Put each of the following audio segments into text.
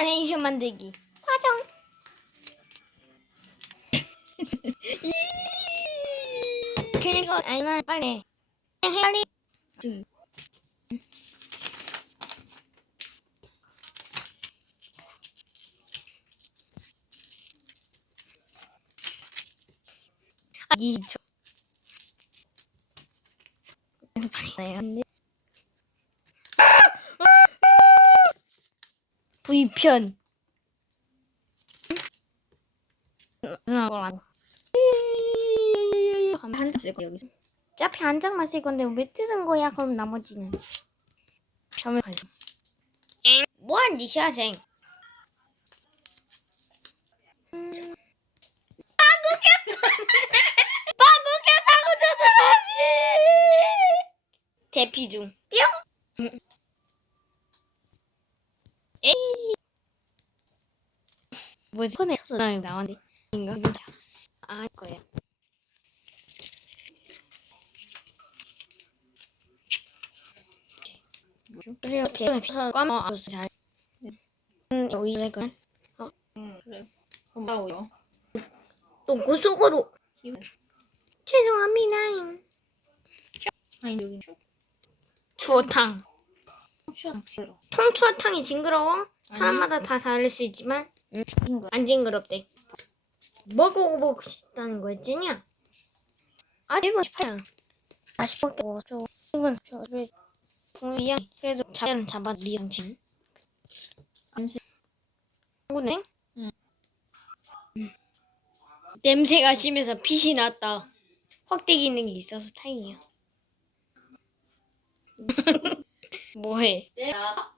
애니메이션 만들기 과정. 그리고 아이나 빨리 빨리 좀. 아, 20초. V편. 한쓸거 여기서. 어차피 한 장만 쓸 건데 왜 뜯은 거야? 그럼 나머지는 점을 가지. 뭐한 짓이야, 쟁? 음. 빵국했어! 빵국했다고 저 사람이! 대피 중. 뿅! 에이! 뭐지? 손에 쳤어. 나왔는데. 인가? 아, 거야. 그리고 배경에 비서 까마 아우스 잘. 음, 여기 이건 응 그래. 고마워요. 똥꼬 속으로. 죄송합니다. 아니 여기 쇼. 추어탕. 쇼 싫어. 통추어탕이 징그러워? 사람마다 다 다를 수 있지만 인거. 안 징그럽대. 먹어보고 싶다는 거였지냐? 아, 1번 18야. 아, 10번 뭐 줘. 1번 줘. 분위야 그래도 자는 잡아 리양친. 암세. 한국은행? 응. 음. 냄새가 심해서 빛이 났다. 확대 기능이 있어서 다행이야. 뭐해? 내가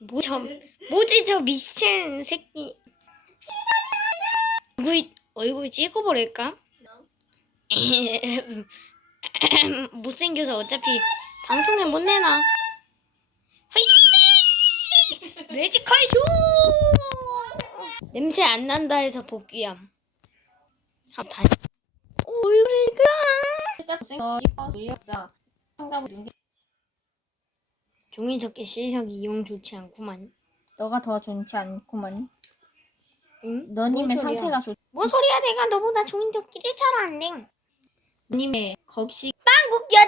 뭐 저, 뭐지 저 미친 새끼. 얼굴, 얼굴 찍어버릴까? 못생겨서 어차피 방송에 못 내놔. 휘! 매직카이쇼! 냄새 안 난다 해서 복귀함. 아, 다시. 얼굴이가. 살짝 싶어 돌렸자. 상담을 준비. 종이 접기 실력이 이용 좋지 않구만. 너가 더 좋지 않구만. 응? 너님의 뭔 소리야? 상태가 좋. 뭔 소리야 내가 너보다 종이 접기를 잘 안 돼. 너님의 거식